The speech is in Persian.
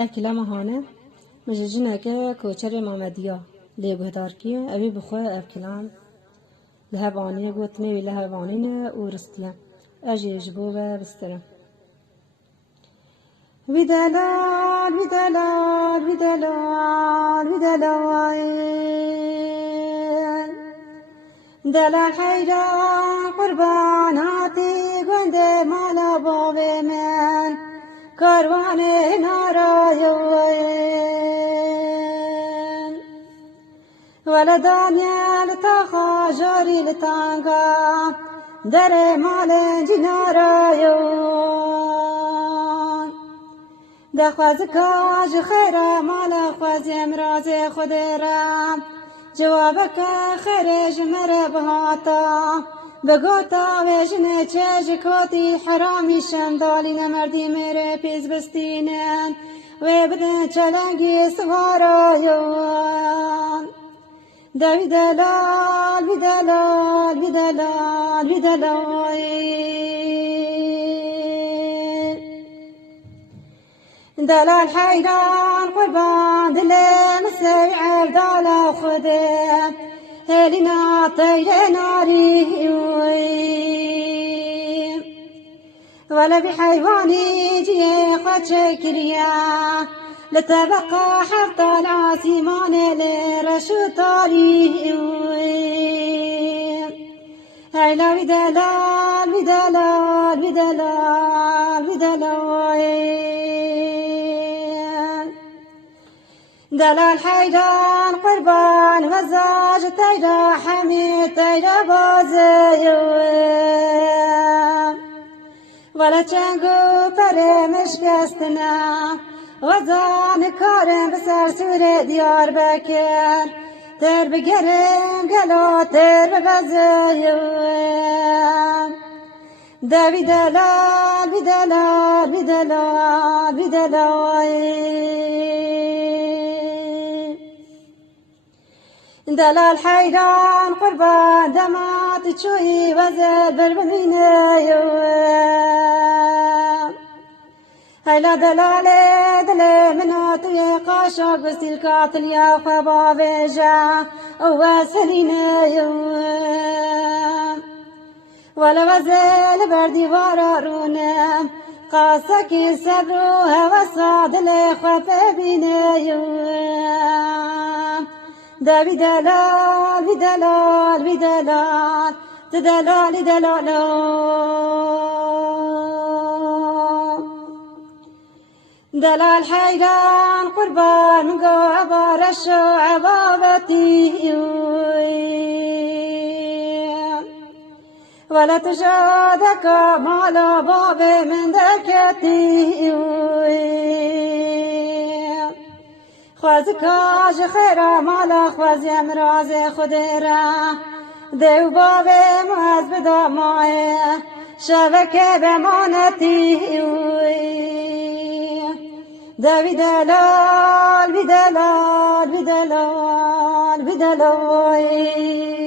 اکلام هانه مججنه که کوچر مامدیا لیبهدار کیه اوی بخواه اکلام لهبانیه گوتنه و لهبانینه و رستیه اجی جبوه بستره ویدلال ویدلال ویدلال ویدلال دلال حیران قرباناتی گنده مالا باب من کاروان نارایوین ولدانیل تا خاجاری لتانگا در مال جنارایون دخواز کاج خیر مال خواز امراز خود رام جوابك خرج مربهاتا بگوتا وجنه چج کوتی حرامی شمدالی نمردی میره پیز بستینن و بدن چلنگی سوارایون دوی دلال بی دلال بی دلال بی دلال دلال حیران قربان دلم سوی عبدالا خودم هلینا طیر ناری ولا بحيواني جي قد شكريا لتبقى حفظ العاصمان لرشو طاري هيلا بدلال بدلال بدلال بدلال دلال حيدان قربان وزاج تيدا حميد تيدا بازيوين ولا چنگو پره مشکستنا وزان کارم بسر سور دیار بکر تر بگرم گلا تر ببزیم دوی دلال بی دلال بی دلال بی دلال دلال حیران قربان دمات چوی وزر بربمینه هلا دلال دل مناطي قاشق بستيلكات يا خبابجا وسلينا ولا وزل بردي ورارونا قاسك سبروها وصاد لخفابينا دابي دلال بدلال بدلال تدلال دلال دلال حيران قربان قابر الشعبابتي ولا تجادك مالا باب من دكتي خوازكاج خيرا مالا خوازي امراز خدرا دو باب معز بدمائي شبكة بمانتي دوی دلال بی دلال بی دلال بی دلال